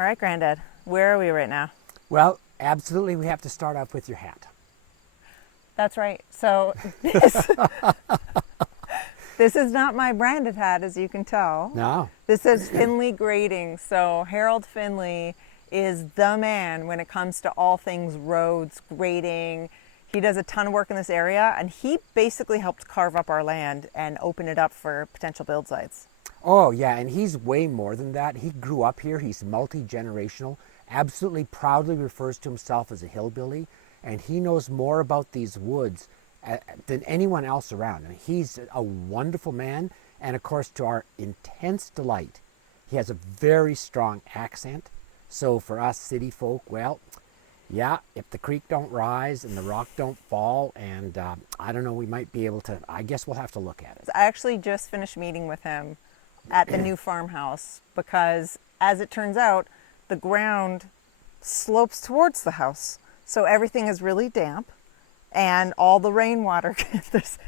All right, Granddad, where are we right now? Well, absolutely, we have to start off with your hat. That's right. So this is not my branded hat, as you can tell. No. This is Finley Grading. So Harold Finley is the man when it comes to all things roads, grading. He does a ton of work in this area, and he basically helped carve up our land and open it up for potential build sites. Oh, yeah, and he's way more than that. He grew up here. He's multi-generational, absolutely proudly refers to himself as a hillbilly, and he knows more about these woods than anyone else around. And he's a wonderful man, and of course, to our intense delight, he has a very strong accent. So for us city folk, well, yeah, if the creek don't rise and the rock don't fall, and I don't know, we might be able to, I guess we'll have to look at it. I actually just finished meeting with him at the new farmhouse because, as it turns out, the ground slopes towards the house. So everything is really damp, and all the rainwater. It's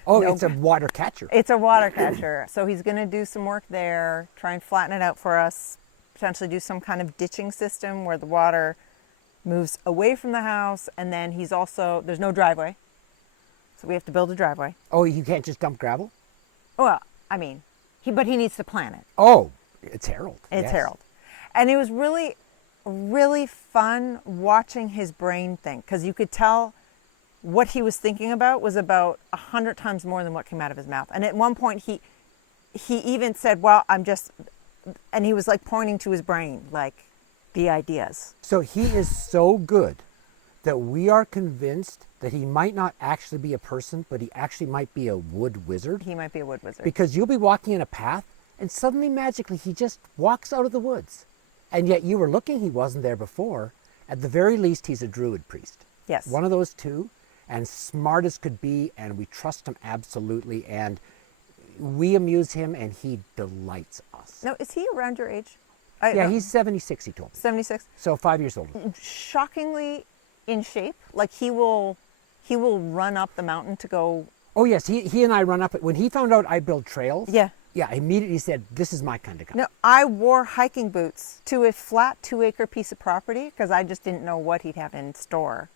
a water catcher. It's a water catcher. So he's going to do some work there, try and flatten it out for us, potentially do some kind of ditching system where the water moves away from the house, and then there's no driveway, so we have to build a driveway. Oh, you can't just dump gravel? Well, I mean, but he needs to plan it. Oh, it's Harold. It's yes. Harold. And it was really, really fun watching his brain think, because you could tell what he was thinking about was about 100 times more than what came out of his mouth. And at one point he even said, well, and he was like pointing to his brain, like the ideas. So he is so good that we are convinced that he might not actually be a person, but he actually might be a wood wizard. He might be a wood wizard. Because you'll be walking in a path, and suddenly, magically, he just walks out of the woods. And yet you were looking, he wasn't there before. At the very least, he's a druid priest. Yes. One of those two, and smart as could be, and we trust him absolutely, and we amuse him, and he delights us. Now, is he around your age? Yeah, he's 76, he told me. 76? So 5 years older. Shockingly in shape. Like he will run up the mountain to go. Oh yes, he and I run up it. When he found out I build trails, Yeah, immediately said, this is my kind of guy. no, I wore hiking boots to a flat 2-acre piece of property because I just didn't know what he'd have in store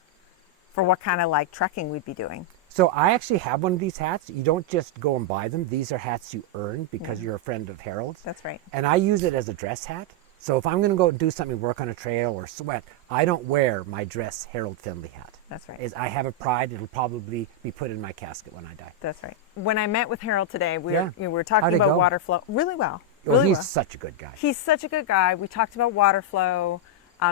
for what kind of like trekking we'd be doing. So I actually have one of these hats. You don't just go and buy them. These are hats you earn because you're a friend of Harold's. That's right. And I use it as a dress hat. So if I'm going to go do something, work on a trail or sweat, I don't wear my dress Harold Finley hat. That's right. I have a pride. It'll probably be put in my casket when I die. That's right. When I met with Harold today, we Yeah. were talking How'd it about go? water flow. Really well. Well, Really he's well. such a good guy. He's such a good guy. We talked about water flow,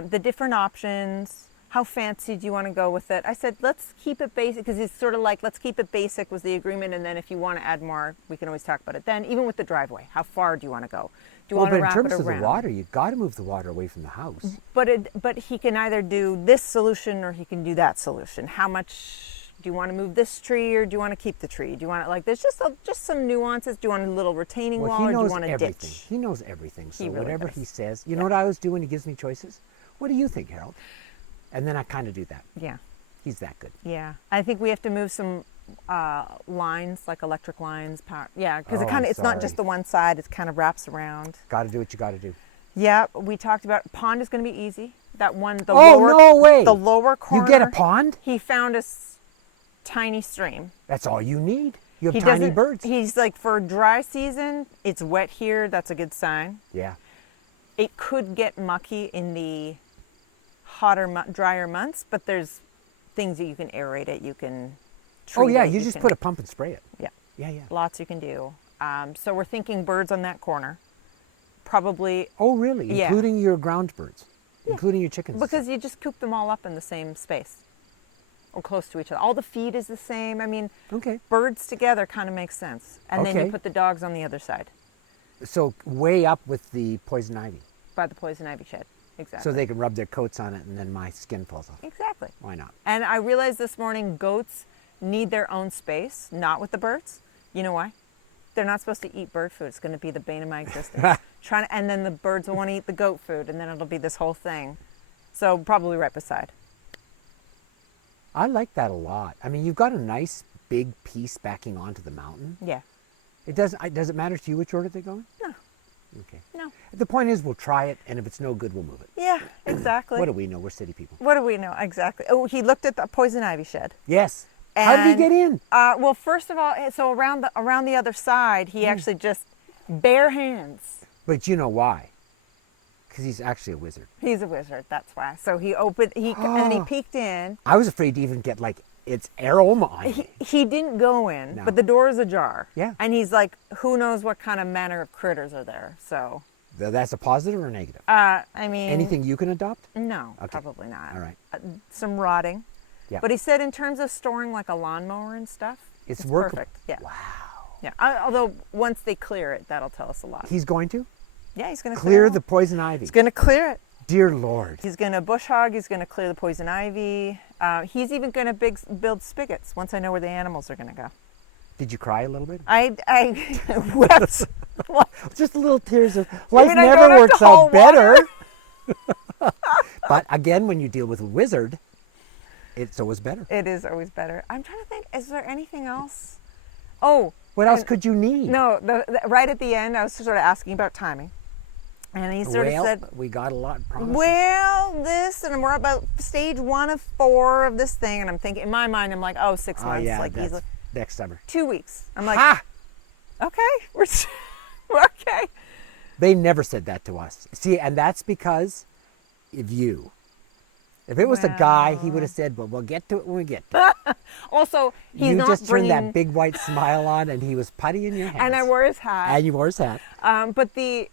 the different options. How fancy do you want to go with it? I said, let's keep it basic, because it's sort of like, let's keep it basic was the agreement, and then if you want to add more, we can always talk about it then. Even with the driveway, how far do you want to go? Do you want to But in wrap terms it of the around? water, you've got to move the water away from the house. But he can either do this solution or he can do that solution. How much do you want to move this tree, or do you want to keep the tree? Do you want it like there's just some nuances? Do you want a little retaining Well, wall, he or do you knows want a everything. ditch? He knows everything. So He really whatever does. he says, you know what I always do when he gives me choices? What do you think, Harold? And then I kind of do that. Yeah. He's that good. Yeah, I think we have to move some lines, like electric lines, power. Yeah, because Oh, I'm it's not sorry. just the one side; it kind of wraps around. Got to do what you got to do. Yeah, we talked about pond is going to be easy. That one, the Oh, lower, no way. the lower corner. You get a pond? He found a tiny stream. That's all you need. You have He tiny doesn't- birds. He's like, for dry season, it's wet here. That's a good sign. Yeah. It could get mucky in the hotter, drier months, but there's things that you can aerate it. You can. Oh, treat yeah. it, You just can- put a pump and spray it. Yeah. Yeah, yeah. Lots you can do. So we're thinking birds on that corner. Probably Oh, really? Yeah. Including your ground birds? Including your chickens? and because you just coop them all up in the same space or close to each other. All the feed is the same. I mean, stuff? Okay. birds together kind of makes sense. And then Okay. you put the dogs on the other side So way up with the poison ivy. by the poison ivy shed. Exactly. So they can rub their coats on it and then my skin falls off. Exactly. Why not? And I realized this morning goats need their own space, not with the birds. You know why? They're not supposed to eat bird food. It's going to be the bane of my existence. And then the birds will want to eat the goat food, and then it'll be this whole thing. So probably right beside. I like that a lot. I mean, you've got a nice big piece backing onto the mountain. Yeah. Does it matter to you which order they go in? No. Okay. No. The point is, we'll try it, and if it's no good, we'll move it. Yeah, exactly. What do we know? We're city people. What do we know? Exactly. Oh, he looked at the poison ivy shed. Yes. How did he And, get in? Well, first of all, so around the other side, he actually just bare hands. But you know why? Because he's actually a wizard. He's a wizard. That's why. So he opened. And he peeked in. I was afraid to even get like its aroma on me. He didn't go in, No. but the door is ajar. Yeah. And he's like, who knows what kind of manner of critters are there? So. That's a positive or a negative? I mean. Anything you can adopt? No, Okay. probably not. All right. Some rotting. Yeah. But he said in terms of storing like a lawnmower and stuff, It's workable. perfect. Yeah. Wow. Yeah. Although once they clear it, that'll tell us a lot. He's going to Yeah, he's going to clear it the all. poison ivy. He's going to clear it. Dear Lord. He's going to bush hog. He's going to clear the poison ivy. He's even going to build spigots once I know where the animals are going to go. Did you cry a little bit? I wept. Just a little tears of life mean I never don't have works to haul out better. But again, when you deal with a wizard, it's always better. It is always better. I'm trying to think, is there anything else? Oh. What else could you need? No, right at the end, I was sort of asking about timing. And he sort of said, we got a lot of promises. well, and we're about stage 1 of 4 of this thing. And I'm thinking, in my mind, I'm like, 6 Oh, months. yeah, Like that's easily. next summer. 2 weeks. I'm like, Ha! okay, we're okay. They never said that to us. See, and that's because of you. If it was a guy, he would have said, well, we'll get to it when we get to it. Also, he's you not just bringing... turned that big white smile on, and he was putty in your hands. And I wore his hat. And you wore his hat. But the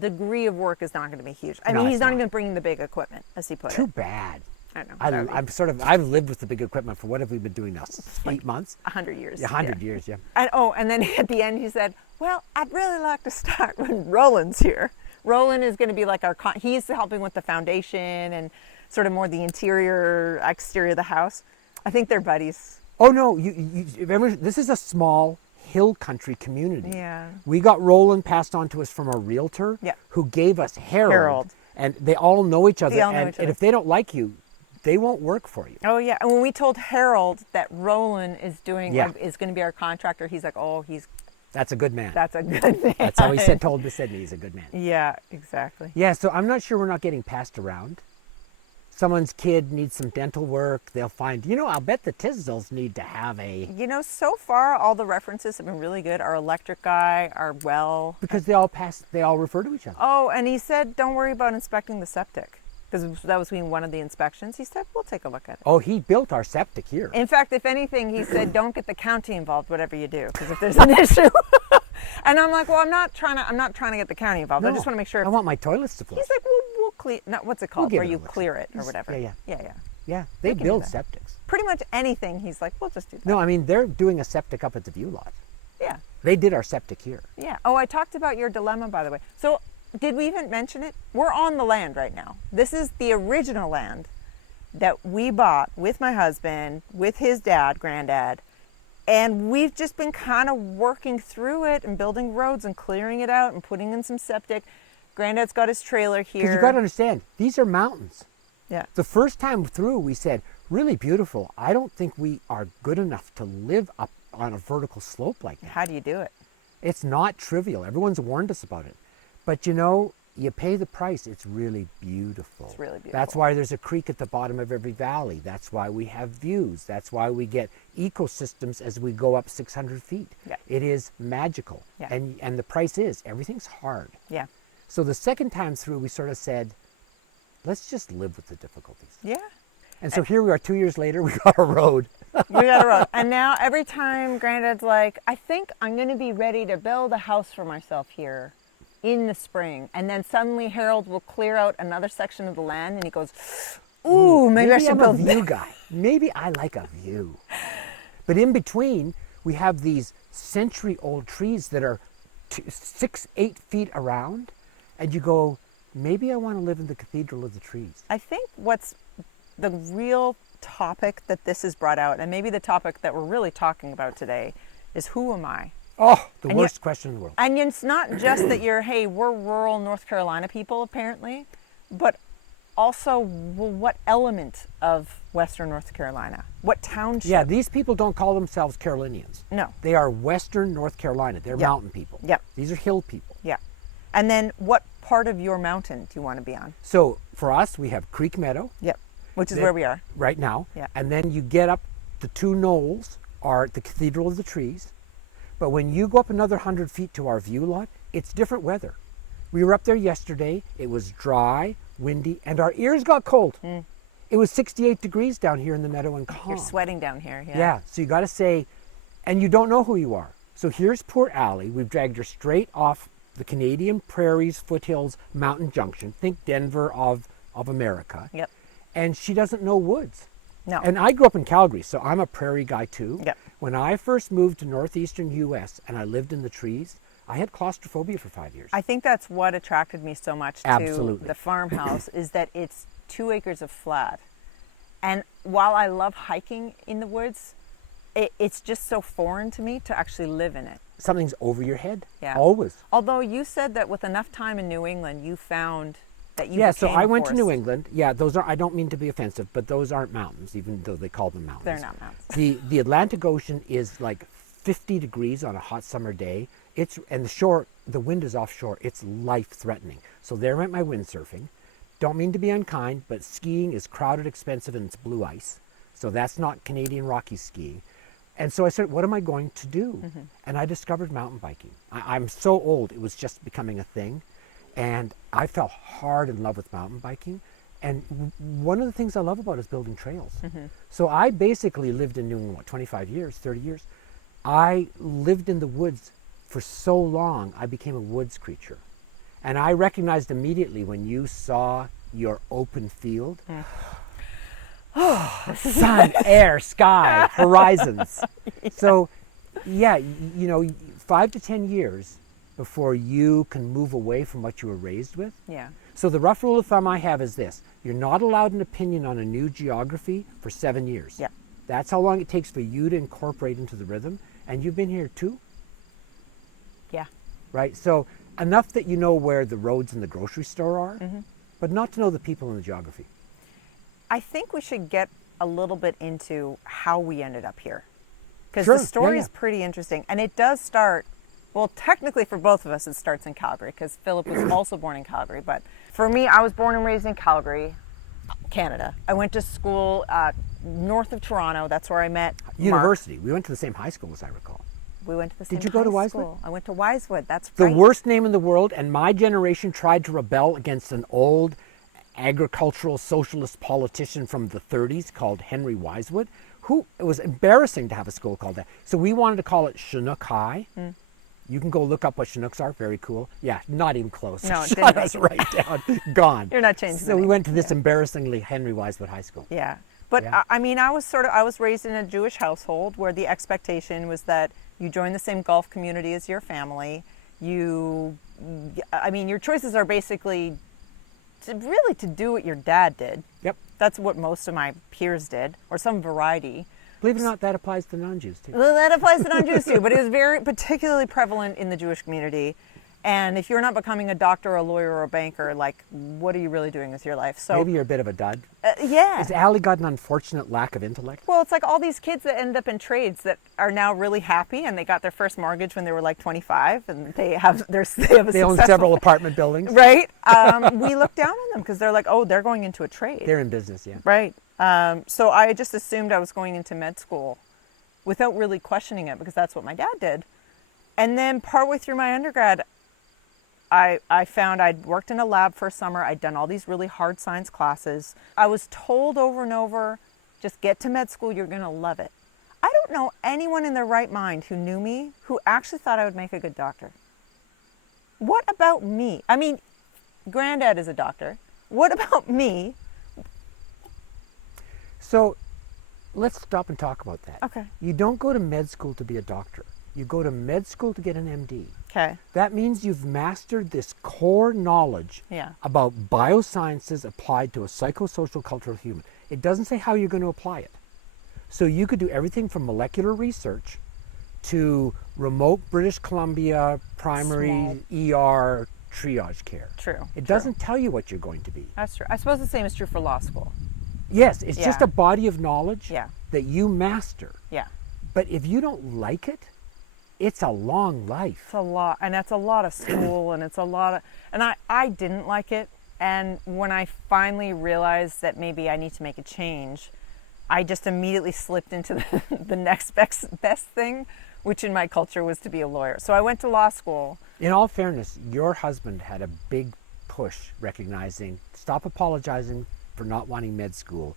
degree of work is not going to be huge. I No, mean, it's he's not not. even bringing the big equipment, as he put Too it. bad. I know. I've lived with the big equipment for what have we been doing now? 8 months? 100 years. Yeah, 100 years, yeah. And then at the end he said, well, I'd really like to start when Roland's here. Roland is going to be like he's helping with the foundation and sort of more the interior, exterior of the house. I think they're buddies. Oh, no, you remember, this is a small hill country community. Yeah. We got Roland passed on to us from a realtor who gave us Harold. And they all know each other. And if they don't like you, they won't work for you. Oh, yeah. And when we told Harold that Roland is going to be our contractor, he's like, That's a good man. That's a good man. That's how he said me he's a good man. Yeah, exactly. Yeah, so I'm not sure we're not getting passed around. Someone's kid needs some dental work. They'll find, I'll bet the Tisdales need to have a... So far, all the references have been really good. Our electric guy, our well. Because they all refer to each other. Oh, and he said, don't worry about inspecting the septic. Because that was being one of the inspections. He said, we'll take a look at it. Oh, he built our septic here. In fact, if anything, he said, don't get the county involved, whatever you do. Because if there's an issue... And I'm like, well, I'm not trying to get the county involved. No, I just want to make sure. I want my toilets to flush. He's like, we'll clear. No, what's it called? Where you clear it or whatever. Yeah. Yeah, they build septics. Pretty much anything. He's like, we'll just do that. No, I mean they're doing a septic up at the view lot. Yeah. They did our septic here. Yeah. Oh, I talked about your dilemma, by the way. So, did we even mention it? We're on the land right now. This is the original land that we bought with my husband, with his dad, Granddad. And we've just been kind of working through it and building roads and clearing it out and putting in some septic. Granddad's got his trailer here. Because you got to understand, these are mountains. Yeah. The first time through, we said, really beautiful. I don't think we are good enough to live up on a vertical slope like that. How do you do it? It's not trivial. Everyone's warned us about it. But you pay the price. It's really beautiful. It's really beautiful. That's why there's a creek at the bottom of every valley. That's why we have views. That's why we get ecosystems as we go up 600 feet. Yeah. It is magical. Yeah. And the price is, everything's hard. Yeah. So the second time through, we sort of said, let's just live with the difficulties. Yeah. And so here we are 2 years later, we got a road. We got a road. And now every time Granddad's like, I think I'm going to be ready to build a house for myself here in the spring. And then suddenly Harold will clear out another section of the land and he goes, ooh, maybe I should build I'm a view guy. Maybe I like a view. But in between, we have these century-old trees that are 6-8 feet around. And you go, maybe I want to live in the cathedral of the trees. I think what's the real topic that this has brought out, and maybe the topic that we're really talking about today, is who am I? Oh, the worst question in the world. And it's not just that we're rural North Carolina people, apparently, but also, well, what element of Western North Carolina? What township? Yeah, these people don't call themselves Carolinians. No. They are Western North Carolina. They're mountain people. Yep. These are hill people. Yeah. And then what part of your mountain do you want to be on? So for us, we have Creek Meadow. Yep. Which is Then- where we are. right now. Yeah. And then you get up, the two knolls are the Cathedral of the Trees. But when you go up another 100 feet to our view lot, it's different weather. We were up there yesterday. It was dry, windy, and our ears got cold. It was 68 degrees down here in the meadow and calm. You're sweating down here. Yeah. Yeah, so you got to say, and you don't know who you are. So here's poor Allie. We've dragged her straight off the Canadian prairies, foothills, mountain junction. Think Denver of America. Yep. And she doesn't know woods. No. And I grew up in Calgary, so I'm a prairie guy too. Yep. When I first moved to northeastern U.S. and I lived in the trees, I had claustrophobia for 5 years. I think that's what attracted me so much to Absolutely. the farmhouse is that it's 2 acres of flat. And while I love hiking in the woods, it's just so foreign to me to actually live in it. Something's over your head. Yeah. Always. Although you said that with enough time in New England, you found that you Yeah, so became I went to New forced. England. Yeah, those are, I don't mean to be offensive, but those aren't mountains, even though they call them mountains. They're not mountains. The Atlantic Ocean is like 50 degrees on a hot summer day. And the shore, the wind is offshore. It's life-threatening. So there went my windsurfing. Don't mean to be unkind, but skiing is crowded, expensive, and it's blue ice. So that's not Canadian Rocky skiing. And so I said, what am I going to do? And I discovered mountain biking. I'm so old, it was just becoming a thing. And I fell hard in love with mountain biking. And one of the things I love about it is building trails. So I basically lived in New England, 25 years, 30 years. I lived in the woods for so long, I became a woods creature. And I recognized immediately when you saw your open field, sun, air, sky, horizons. So, yeah, you know, 5 to 10 years before you can move away from what you were raised with. Yeah. So the rough rule of thumb I have is this: you're not allowed an opinion on a new geography for 7 years. Yeah. That's how long it takes for you to incorporate into the rhythm. And you've been here too, Yeah. right? So enough that you know where the roads and the grocery store are, but not to know the people and the geography. I think we should get a little bit into how we ended up here. Because Sure, the story yeah, is pretty interesting. And it does start, well, technically for both of us, it starts in Calgary, because Philip was also born in Calgary. But for me, I was born and raised in Calgary, Canada. I went to school north of Toronto. That's where I met Mark. University. We went to the same high school, as I recall. We went to the same Did you go to high Wisewood? school. I went to Wisewood. That's The right. worst name in the world, and my generation tried to rebel against an old agricultural socialist politician from the 30s called Henry Wisewood, who, it was embarrassing to have a school called that. So we wanted to call it Chinook High. You can go look up what Chinooks are. Very cool. Yeah, not even close. No, it Shut didn't us make right down. Gone. You're not changing So the we name. went to this embarrassingly Henry Wisewood High School. Yeah. But Yeah. I mean, I was raised in a Jewish household where the expectation was that you join the same golf community as your family. Your choices are basically to do what your dad did. Yep. That's what most of my peers did, or some variety. Believe it or not, that applies to non-Jews too. Well, that applies to non-Jews too, but it was very particularly prevalent in the Jewish community. And if you're not becoming a doctor, a lawyer, or a banker, like, what are you really doing with your life? So Maybe you're a bit of a dud. yeah. Has Allie got an unfortunate lack of intellect? Well, it's like all these kids that end up in trades that are now really happy, and they got their first mortgage when they were like 25, and they have a They own successful, several apartment buildings. right? We look down on them because they're like, oh, they're going into a trade, They're in business, yeah. right? So I just assumed I was going into med school without really questioning it because that's what my dad did. And then partway through my undergrad, I found I'd worked in a lab for a summer. I'd done all these really hard science classes. I was told over and over, just get to med school, you're going to love it. I don't know anyone in their right mind who knew me who actually thought I would make a good doctor. What about me? I mean, Granddad is a doctor. What about me? So let's stop and talk about that. Okay. You don't go to med school to be a doctor. You go to med school to get an MD. Okay. That means you've mastered this core knowledge Yeah. about biosciences applied to a psychosocial cultural human. It doesn't say how you're going to apply it. So you could do everything from molecular research to remote British Columbia primary ER triage care. True. It doesn't tell you what you're going to be. That's true. I suppose the same is true for law school. Yes, it's just Yeah. a body of knowledge Yeah. that you master. Yeah. But if you don't like it, it's a long life. It's a lot, and it's a lot of school, and it's a lot of, and I didn't like it. And when I finally realized that maybe I need to make a change, I just immediately slipped into the next best thing, which in my culture was to be a lawyer. So I went to law school. In all fairness, your husband had a big push recognizing, stop apologizing for not wanting med school.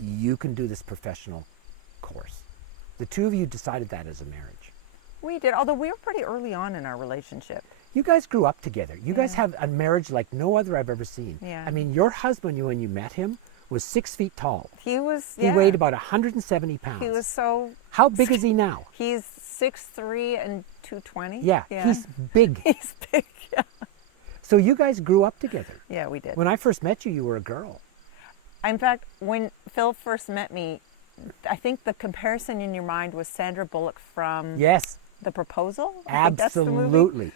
You can do this professional course. The two of you decided that as a marriage. We did, although we were pretty early on in our relationship. You guys grew up together. You guys have a marriage like no other I've ever seen. Yeah. I mean, your husband, when you met him, was 6 feet tall. He was, He weighed about 170 pounds. He was so... How big is he now? He's 6'3" and 220. Yeah, he's big. He's big, yeah. So you guys grew up together. Yeah, we did. When I first met you, you were a girl. In fact, when Phil first met me, I think the comparison in your mind was Sandra Bullock from Yes. The Proposal. I think that's the movie. Absolutely.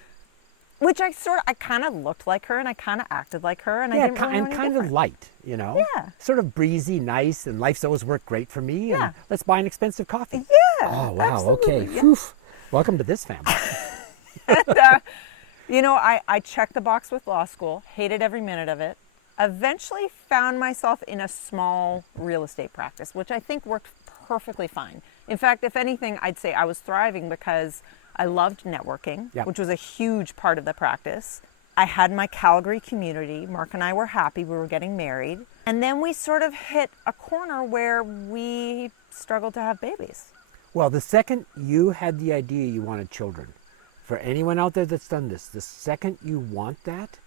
Which I kind of looked like her, and I kind of acted like her, and I Yeah, didn't really know and any kind different. of light, you know? Yeah. Sort of breezy, nice, and life's always worked great for me. Yeah. And let's buy an expensive coffee. Yeah. Oh, wow. absolutely, Okay. yeah. Whew. Welcome to this family. And, you know, I checked the box with law school, hated every minute of it. Eventually found myself in a small real estate practice, which I think worked perfectly fine. In fact, if anything, I'd say I was thriving because I loved networking, Yep. which was a huge part of the practice. I had my Calgary community. Mark and I were happy. We were getting married. And then we sort of hit a corner where we struggled to have babies. Well, the second you had the idea you wanted children, for anyone out there that's done this, the second you want that,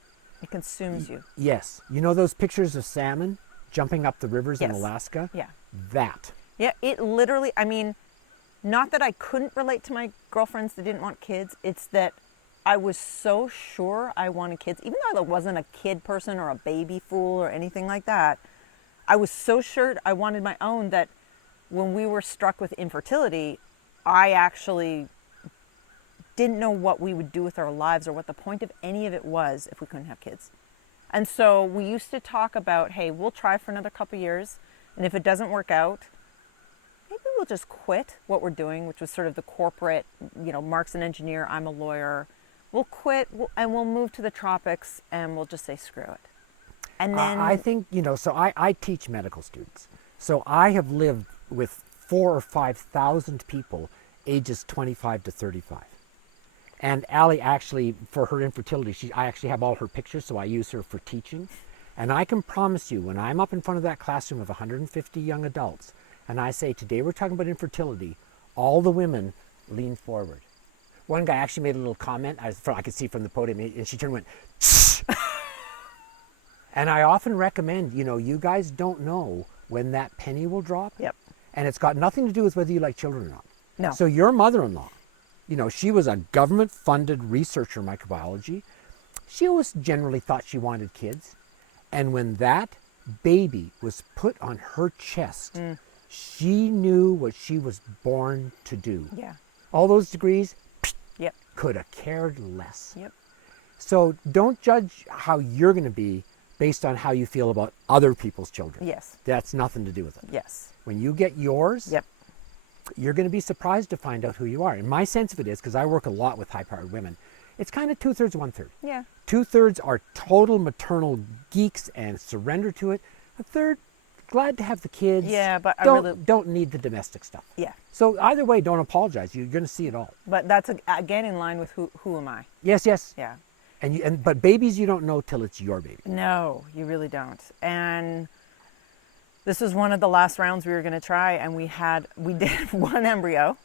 It consumes you. yes. You know those pictures of salmon jumping up the rivers in Yes. Alaska? Yeah. That. Yeah, it literally, I mean, not that I couldn't relate to my girlfriends that didn't want kids. It's that I was so sure I wanted kids, even though I wasn't a kid person or a baby fool or anything like that. I was so sure I wanted my own that when we were struck with infertility, I actually didn't know what we would do with our lives or what the point of any of it was if we couldn't have kids. And so we used to talk about, hey, we'll try for another couple years, and if it doesn't work out, maybe we'll just quit what we're doing, which was sort of the corporate, you know, Mark's an engineer, I'm a lawyer. We'll quit and we'll move to the tropics and we'll just say screw it. And then I think, you know, so I teach medical students. So I have lived with 4,000 or 5,000 people ages 25 to 35. And Allie actually, for her infertility, I actually have all her pictures, so I use her for teaching. And I can promise you, when I'm up in front of that classroom of 150 young adults, and I say, today we're talking about infertility, all the women lean forward. One guy actually made a little comment, I could see from the podium, and she turned and went, shh. And I often recommend, you know, you guys don't know when that penny will drop. Yep. And it's got nothing to do with whether you like children or not. No. So your mother-in-law, you know, she was a government-funded researcher in microbiology. She always generally thought she wanted kids. And when that baby was put on her chest, she knew what she was born to do. Yeah. All those degrees, Yep. could have cared less. Yep. So don't judge how you're going to be based on how you feel about other people's children. Yes. That's nothing to do with it. Yes. When you get yours, Yep. you're going to be surprised to find out who you are. And my sense of it is, because I work a lot with high-powered women, it's kind of 2/3, 1/3. Yeah. 2/3 are total maternal geeks and surrender to it. 1/3, glad to have the kids. Yeah, but I don't need the domestic stuff. Yeah. So either way, don't apologize. You're going to see it all. But that's again in line with who am I? Yes, yes. Yeah. But babies you don't know till it's your baby. No, you really don't. And this was one of the last rounds we were going to try, and we did one embryo,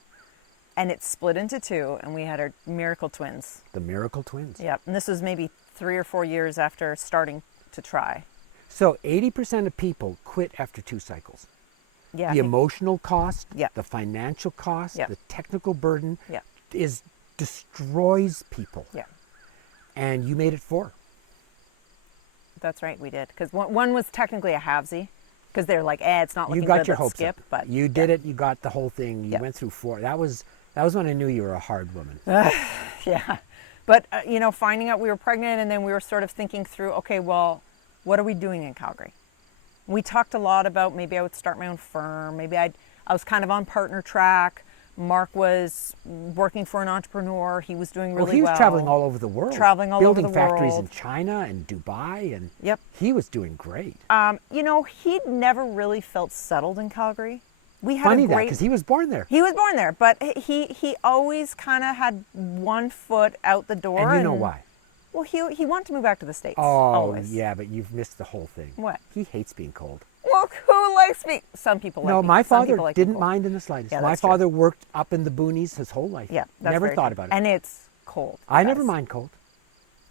and it split into two, and we had our miracle twins. The miracle twins. Yep. And this was maybe 3 or 4 years after starting to try. So 80% of people quit after 2 cycles. Yeah. The emotional cost, Yeah. the financial cost, Yeah. the technical burden Yeah. destroys people. Yeah. And you made it 4. That's right, we did. Because one was technically a halvesy, because they're like, it's not looking You got good, your let's hopes skip. up. But You did it. You got the whole thing. You Yeah. went through 4. That was when I knew you were a hard woman. Yeah. But, you know, finding out we were pregnant, and then we were sort of thinking through, okay, well, what are we doing in Calgary? We talked a lot about maybe I would start my own firm. Maybe I was kind of on partner track, Mark was working for an entrepreneur. He was doing really well. He was traveling all over the world. Traveling all over the building factories world. in China and Dubai, and Yep. he was doing great. He'd never really felt settled in Calgary. We had Funny a that, great. because he was born there. He was born there, but he always kind of had one foot out the door. And you know why? Well, he wanted to move back to the States. Oh, always. yeah, but you've missed the whole thing. What? He hates being cold. Well, who likes me? Some people like No, me. my Some father people like didn't cold. mind in the slightest. Yeah, My that's true. father worked up in the boonies his whole life. Yeah, that's never very thought true. about it. And it's cold. I guys. never mind cold.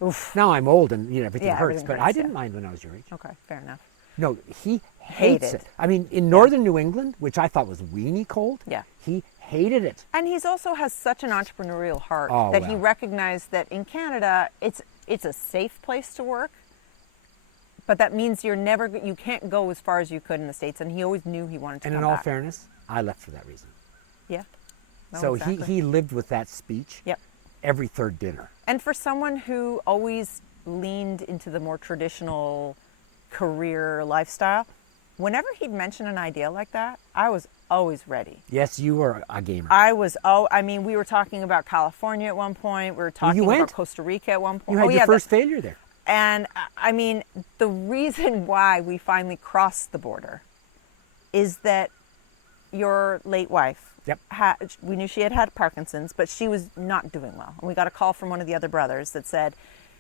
Oof. Now I'm old and everything Yeah, hurts, everything but hurts, I didn't yeah. mind when I was your age. Okay, fair enough. No, he hates Hated. it. I mean, in northern New England, which I thought was weenie cold, Yeah. he hated it. And he's also has such an entrepreneurial heart Oh, that he well. recognized that in Canada it's a safe place to work, but that means you can't go as far as you could in the States. And he always knew he wanted to And come in all back. fairness, I left for that reason. Yeah. No, So exactly. he lived with that speech Yep. every third dinner. And for someone who always leaned into the more traditional career lifestyle, whenever he'd mention an idea like that, I was always ready. Yes, you were a gamer. We were talking about California at one point. We were talking went. about Costa Rica at one point. you had your first failure there. And the reason why we finally crossed the border is that your late wife, Yep. we knew she had Parkinson's, but she was not doing well. And we got a call from one of the other brothers that said,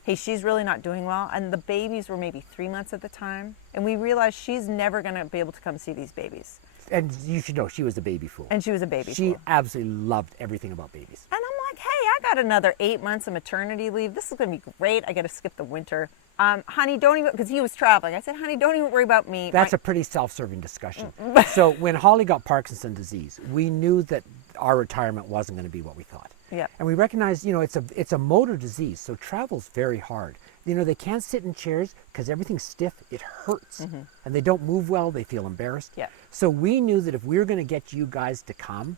hey, she's really not doing well. And the babies were maybe 3 months at the time. And we realized she's never going to be able to come see these babies. And you should know, she was a baby fool. And she was a baby She fool. absolutely loved everything about babies. And I'm like, hey, I got another 8 months of maternity leave. This is going to be great. I got to skip the winter. Honey, don't even, because he was traveling. I said, honey, don't even worry about me. That's a pretty self-serving discussion. So when Holly got Parkinson's disease, we knew that our retirement wasn't going to be what we thought. Yeah. And we recognized, it's a motor disease, so travel's very hard. They can't sit in chairs because everything's stiff. It hurts. And they don't move well. They feel embarrassed. Yeah. So we knew that if we were going to get you guys to come,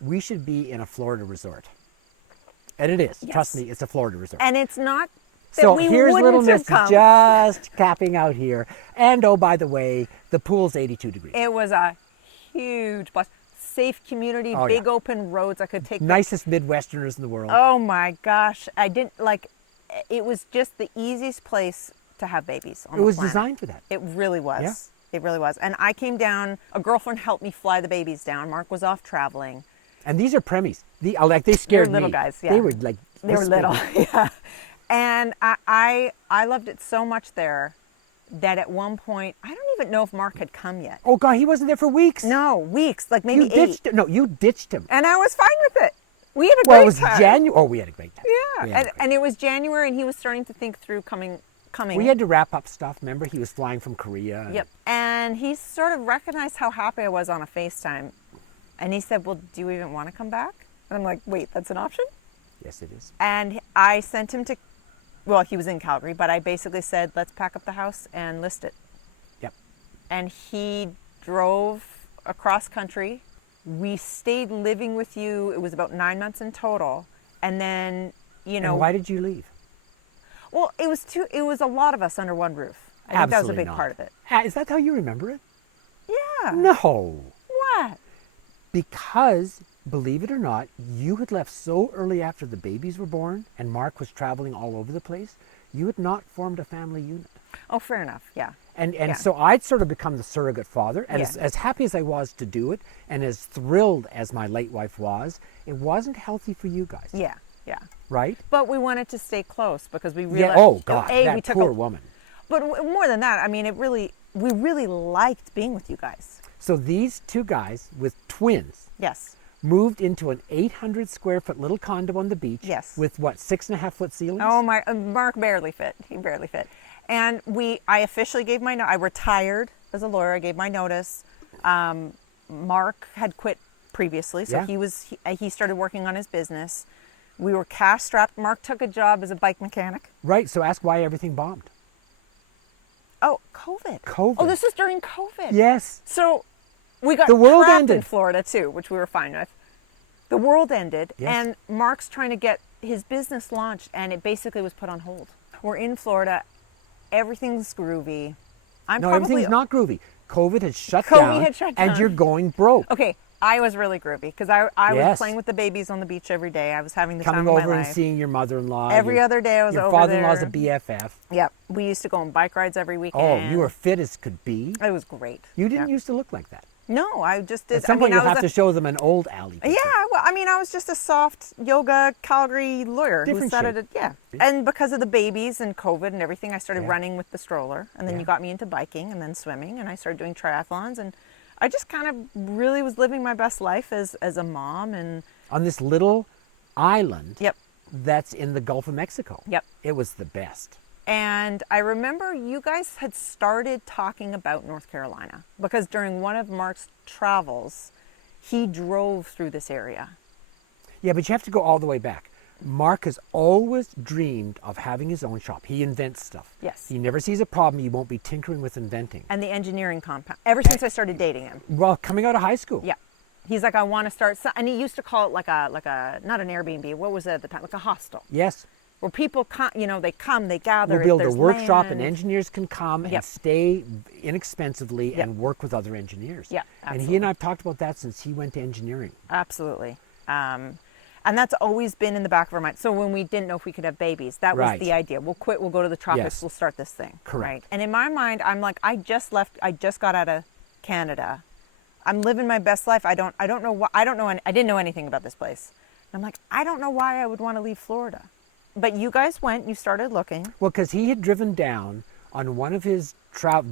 we should be in a Florida resort. And it is. Yes. Trust me, it's a Florida resort. And it's not that So we here's wouldn't little have Miss come. just capping out here. And oh, by the way, the pool's 82 degrees. It was a huge bus. Safe community, Oh, big yeah. open roads. I could take Nicest Midwesterners in the world. Oh my gosh. It was just the easiest place to have babies on It the was planet. designed for that. It really was. Yeah. It really was. And I came down, a girlfriend helped me fly the babies down. Mark was off traveling. And these are premies. They scared little me. guys, yeah. They were like They were this little, big. yeah. And I loved it so much there that at one point, I don't even know if Mark had come yet. Oh God, he wasn't there for weeks. No, weeks, like maybe you 8. ditched him. No, you ditched him. And I was fine with it. We had a Well, great it was time. January. Oh, we had a great time. Yeah, We had a great and it was January, and he was starting to think through coming. We had to wrap up stuff. Remember, he was flying from Korea. Yep. And he sort of recognized how happy I was on a FaceTime. And he said, well, do you even want to come back? And I'm like, wait, that's an option? Yes, it is. And I sent him to, well, he was in Calgary, but I basically said, let's pack up the house and list it. Yep. And he drove across country. We stayed living with you. It was about 9 months in total. And then, And why did you leave? well, it was a lot of us under one roof. I think that was a Absolutely big not. part of it. Is that how you remember it? Yeah. No. What? Because, believe it or not, you had left so early after the babies were born and Mark was traveling all over the place, you had not formed a family unit. Oh, fair enough. Yeah. And Yeah. so I'd sort of become the surrogate father. And Yeah. as happy as I was to do it and as thrilled as my late wife was, it wasn't healthy for you guys. Yeah. Yeah. Right? But we wanted to stay close because we Yeah. realized. Oh, God. we That took poor woman. But more than that, I mean, we really liked being with you guys. So these two guys with twins Yes. moved into an 800 square foot little condo on the beach. Yes. With what, 6.5 foot ceilings? Oh my! Mark barely fit. He barely fit. And I officially gave I retired as a lawyer. I gave my notice. Mark had quit previously, so Yeah. he started working on his business. We were cash strapped. Mark took a job as a bike mechanic. Right. So ask why everything bombed. Oh, COVID. COVID. Oh, this was during COVID. Yes. So we got The world trapped in ended. Florida too, which we were fine with. The world ended, Yes. and Mark's trying to get his business launched, and it basically was put on hold. We're in Florida. Everything's groovy. No, everything's not groovy. COVID had shut COVID down. had shut And down. you're going broke. Okay, I was really groovy because I was Yes. playing with the babies on the beach every day. I was having the Coming time of over my and life. seeing your mother-in-law. Every other day I was your over father-in-law's there. a BFF. Yep. We used to go on bike rides every Oh, weekend. you were fit as could be. It was great. You didn't Yeah. used to look like that. No, I just did. At some I point, mean, you'll I was have to show them an old Allie picture. Yeah, well, I mean, I was just a soft yoga Calgary lawyer Different who started shape. it. Yeah, and because of the babies and COVID and everything, I started Yeah. running with the stroller, and then Yeah. you got me into biking and then swimming, and I started doing triathlons, and I just kind of really was living my best life as a mom, and On this little island yep, that's in the Gulf of Mexico. yep. It was the best. And I remember you guys had started talking about North Carolina because during one of Mark's travels, he drove through this area. Yeah, but you have to go all the way back. Mark has always dreamed of having his own shop. He invents stuff. Yes. He never sees a problem he won't be tinkering with inventing. And the engineering compound, ever since I started dating him. Well, coming out of high school. Yeah. He's like, I want to start, and he used to call it like a, not an Airbnb, what was it at the time? Like a hostel. Yes. Where people come, they come, they gather. We'll build a there's workshop land. and engineers can come Yep. and stay inexpensively Yep. and work with other engineers. Yeah, And he absolutely. and I have talked about that since he went to engineering. Absolutely. And that's always been in the back of our mind. So when we didn't know if we could have babies, that was Right. the idea. We'll quit, we'll go to the tropics, Yes. we'll start this thing. Correct. Right. And in my mind, I'm like, I just got out of Canada. I'm living my best life. I don't know why, I didn't know anything about this place. And I'm like, I don't know why I would want to leave Florida. But you guys went, you started looking. Well, because he had driven down on one of his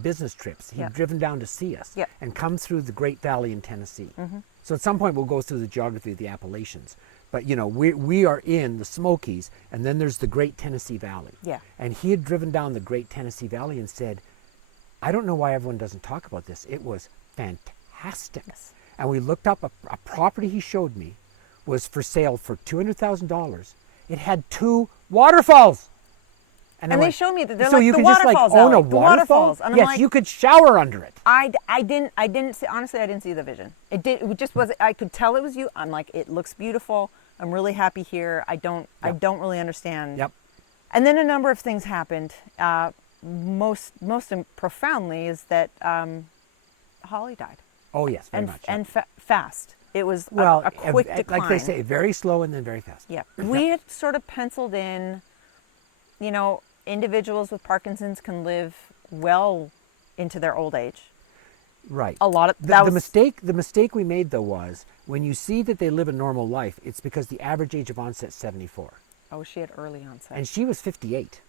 business trips. He'd Yeah. driven down to see us Yeah. and come through the Great Valley in Tennessee. Mm-hmm. So at some point we'll go through the geography of the Appalachians. But we are in the Smokies, and then there's the Great Tennessee Valley. Yeah. And he had driven down the Great Tennessee Valley and said, I don't know why everyone doesn't talk about this. It was fantastic. Yes. And we looked up a property he showed me was for sale for $200,000. It had 2 waterfalls. I And they went, showed me that they're so like you the could just like waterfalls, own a Allie, the waterfall? waterfalls. And I'm Yes, like, you could shower under it. I didn't see, honestly, I didn't see the vision. It just was, I could tell it was you. I'm like, it looks beautiful. I'm really happy here. I don't really understand. Yep. And then a number of things happened. Most profoundly is that Holly died. Oh yes, very much. And fast. It was well, a quick decline. like they say, very slow and then very fast. Yeah. We had sort of penciled in, individuals with Parkinson's can live well into their old age. Right. A lot of The mistake we made though was when you see that they live a normal life, it's because the average age of onset is 74, Oh, she had early onset. and she was 58.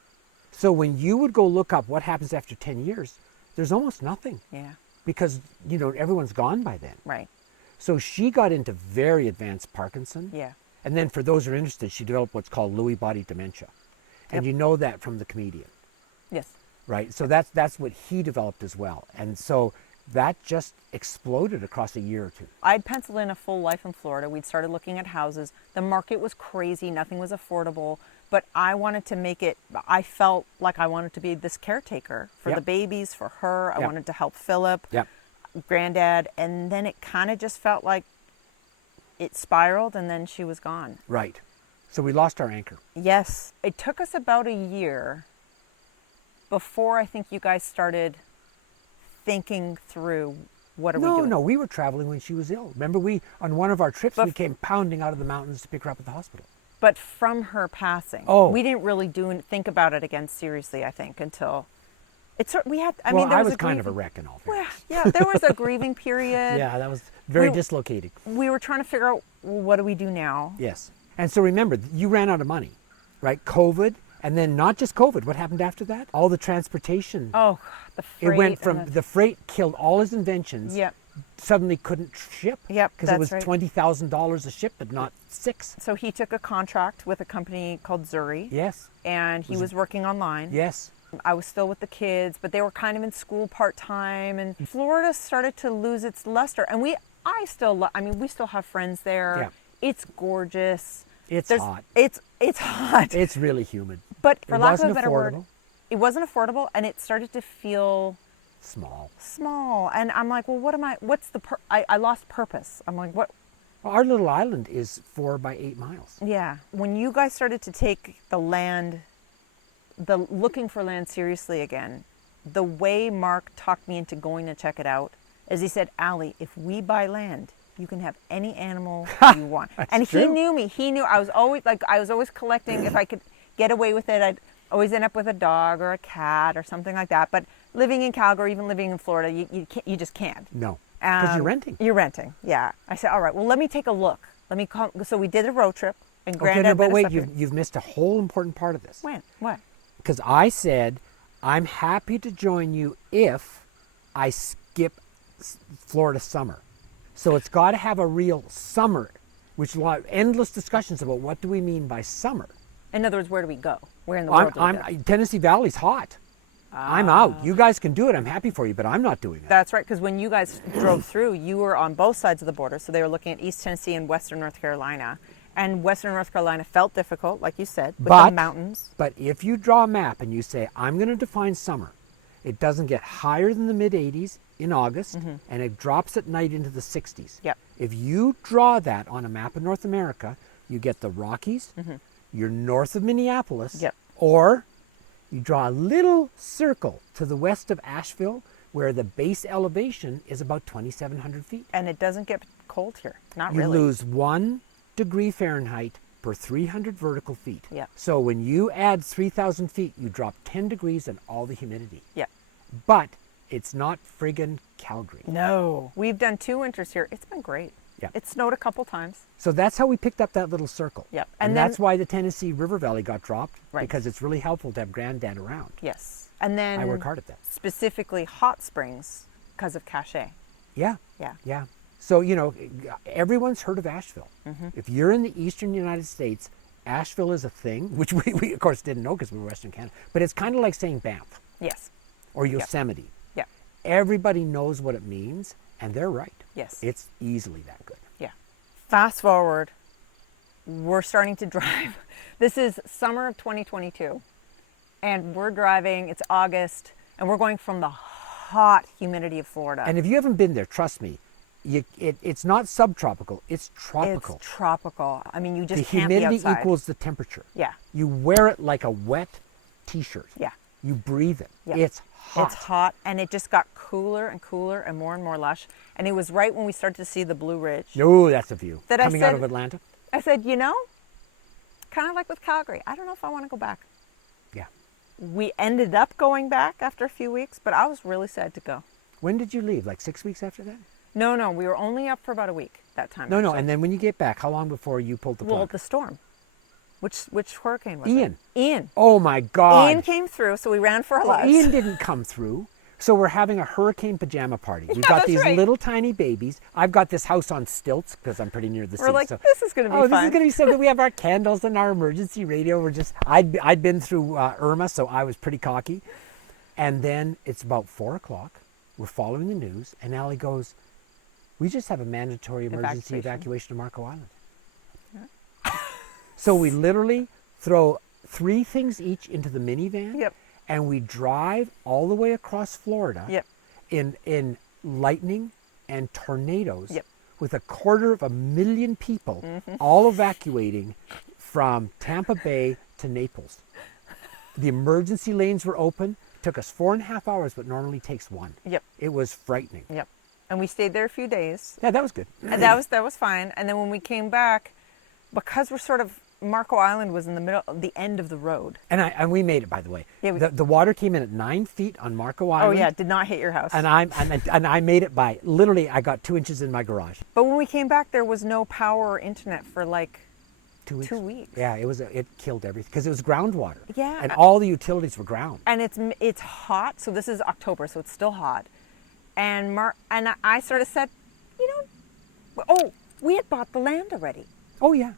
So when you would go look up what happens after 10 years, there's almost nothing Yeah. because everyone's gone by then. Right. So she got into very advanced Parkinson. Yeah. And then for those who are interested, she developed what's called Lewy body dementia. And Yep. you know that from the comedian, Yes. right? So that's what he developed as well. And so that just exploded across a year or two. I'd penciled in a full life in Florida. We'd started looking at houses. The market was crazy. Nothing was affordable. But I wanted to make it, I felt like I wanted to be this caretaker for Yep. the babies, for her. I Yep. wanted to help Philip, Yep. Granddad. And then it kind of just felt like it spiraled and then she was gone. Right. So we lost our anchor. Yes. It took us about a year before I think you guys started thinking through what are we doing. No, we were traveling when she was ill. Remember, on one of our trips, But- we came pounding out of the mountains to pick her up at the hospital. But from her passing, Oh. we didn't really think about it again seriously, I think, until we had, I Well, mean, there I was was a kind of a grieving- wreck in all Well, fairness. yeah, there was a grieving period. Yeah, that was very We- dislocating. We were trying to figure out, well, what do we do now? Yes. And so remember, you ran out of money, right? COVID, and then not just COVID. What happened after that? All the transportation. Oh, the freight. it went and from the freight killed all his inventions. Yep. Suddenly couldn't ship. Yep, Because it that's was right. $20,000 a ship, but not 6. So he took a contract with a company called Zuri, Yes. and he was working online. Yes. I was still with the kids, but they were kind of in school part-time, and Florida started to lose its luster. And we still have friends there. Yeah. It's gorgeous. It's There's- hot. It's hot. It's really humid. But for It lack of a wasn't better word, affordable. it wasn't affordable, and it started to feel Small. small. And I'm like, well, I lost purpose. I'm like, what? Well, our little island is 4 by 8 miles. Yeah. When you guys started to take looking for land seriously again, the way Mark talked me into going to check it out is he said, Allie, if we buy land, you can have any animal you want. That's And he true. knew me. He knew I was always collecting. If I could get away with it, I'd always end up with a dog or a cat or something like that. But living in Calgary, even living in Florida, you just can't. No, because you're renting. You're renting, yeah. I said, all right, well, let me take a look. Let me call. So we did a road trip, and Granddad. Okay, no, but met us wait, up here. you've missed a whole important part of this. When? What? Because I said, I'm happy to join you if I skip Florida summer. So it's got to have a real summer, which will have endless discussions about what do we mean by summer. In other words, where do we go? Where in the world do we go? Tennessee Valley's hot. I'm out. You guys can do it. I'm happy for you, but I'm not doing it. That's right, because when you guys drove through, you were on both sides of the border. So they were looking at East Tennessee and Western North Carolina. And Western North Carolina felt difficult, like you said, with the mountains. But if you draw a map and you say, I'm going to define summer, it doesn't get higher than the mid-80s in August, and it drops at night into the 60s. Yep. If you draw that on a map of North America, you get the Rockies, you're north of Minneapolis, Yep. or you draw a little circle to the west of Asheville where the base elevation is about 2,700 feet. And it doesn't get cold here. Not You really. lose 1 degree Fahrenheit per 300 vertical feet. Yeah. So when you add 3,000 feet, you drop 10 degrees and all the humidity. Yeah. But it's not friggin' Calgary. No. We've done 2 winters here. It's been great. Yeah. It snowed a couple times. So that's how we picked up that little circle. Yep. And And then- that's why the Tennessee River Valley got dropped, Right. because it's really helpful to have Granddad around. Yes. And then I work hard at that. specifically hot springs because of cachet. Yeah. Yeah. Yeah. So, everyone's heard of Asheville. If you're in the eastern United States, Asheville is a thing, which we of course didn't know because we were Western Canada. But it's kind of like saying Banff Yes. or Yosemite. Yeah. Everybody knows what it means, and they're right. Yes. It's easily that good. Yeah. Fast forward, we're starting to drive. This is summer of 2022, and we're driving. It's August, and we're going from the hot humidity of Florida. And if you haven't been there, trust me, it's not subtropical, it's tropical. It's tropical. I mean, you just The can't be humidity outside. equals the temperature. Yeah. You wear it like a wet t-shirt. Yeah. You breathe it. Yeah. It's hot. It's hot, and it just got cooler and cooler and more lush. And it was right when we started to see the Blue Ridge. Oh, that's a view. That I Coming out said- of Atlanta. I said, kind of like with Calgary, I don't know if I want to go back. Yeah. We ended up going back after a few weeks, but I was really sad to go. When did you leave? Like 6 weeks after that? No, we were only up for about a week that time. No, actually. and then when you get back, how long before you pulled the Well, plug? the storm. Which hurricane was Ian. it? Ian. Oh my God. Ian came through, so we ran for our Well, lives. Ian didn't come through. So we're having a hurricane pajama party. We've Yeah, got that's these right. little tiny babies. I've got this house on stilts because I'm pretty near the sea. We're like, so, this is going to be oh, fun. this is going to be so good. We have our candles and our emergency radio. I'd been through Irma, so I was pretty cocky. And then it's about 4 o'clock. We're following the news, and Allie goes, we just have a mandatory emergency evacuation of Marco Island. So we literally throw 3 things each into the minivan. Yep. And we drive all the way across Florida Yep. in lightning and tornadoes Yep. with 250,000 people all evacuating from Tampa Bay to Naples. The emergency lanes were open. Took us 4.5 hours, but normally takes 1. Yep. It was frightening. Yep. And we stayed there a few days. Yeah, that was good. And that was fine. And then when we came back, because we're sort of Marco Island was in the middle, the end of the road. And we made it, by the way. Yeah, the water came in at 9 feet on Marco Island. Oh yeah, did not hit your house. And I made it by literally I got 2 inches in my garage. But when we came back, there was no power or internet for like 2 weeks. 2 weeks. Yeah, it killed everything because it was groundwater. Yeah. And all the utilities were ground. And it's hot. So this is October, so it's still hot. And I sort of said, we had bought the land already. Oh yeah.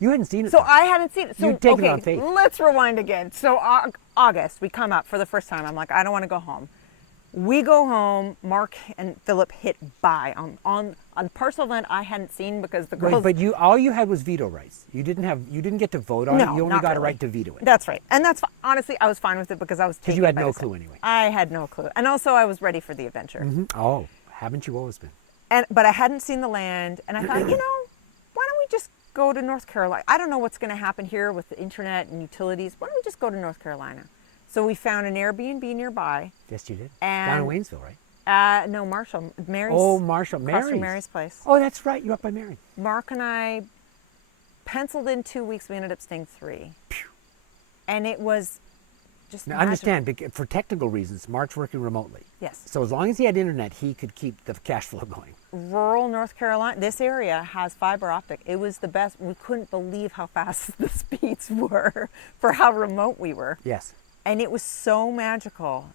You hadn't seen it. So though. I hadn't seen it. So You'd taken okay, it on faith. let's rewind again. So August, we come up for the first time. I'm like, I don't want to go home. We go home. Mark and Philip hit buy on parcel of land I hadn't seen because the girls. Right, but all you had was veto rights. You didn't get to vote on it. You only not got a really. right to veto it. That's right, and that's honestly I was fine with it because I was. Because you had no clue anyway. I had no clue, and also I was ready for the adventure. Oh, haven't you always been? But I hadn't seen the land, and I thought, why don't we just go to North Carolina? I don't know what's going to happen here with the internet and utilities. Why don't we just go to North Carolina? So we found an Airbnb nearby. Yes, you did. And Down in Waynesville, right? No, Marshall. Mary's. Oh, Marshall. Across from Mary's. Mary's place. Oh, that's right. You're up by Mary. Mark and I penciled in 2 weeks. We ended up staying 3. And it was just Now, magical. understand, for technical reasons, Mark's working remotely. Yes. So as long as he had internet, he could keep the cash flow going. Rural North Carolina, this area has fiber optic. It was the best. We couldn't believe how fast the speeds were for how remote we were. Yes. And it was so magical.